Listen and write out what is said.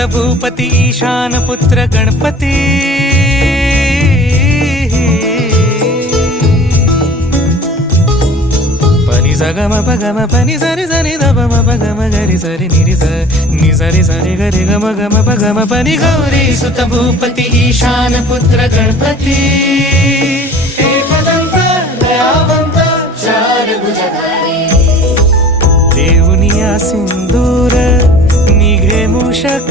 सुत भूपती ईशान पुत्र गणपती पनी सगम पगम पनी सरी सरी दबम पगम गरी सरी निरी नि सरी सरी गरी गम गम पगम पनी गौरी सुत भूपती ईशान पुत्र गणपती एकदंत दयावंत चार भुजधारी देऊनिया सिंदूर निघे मूषक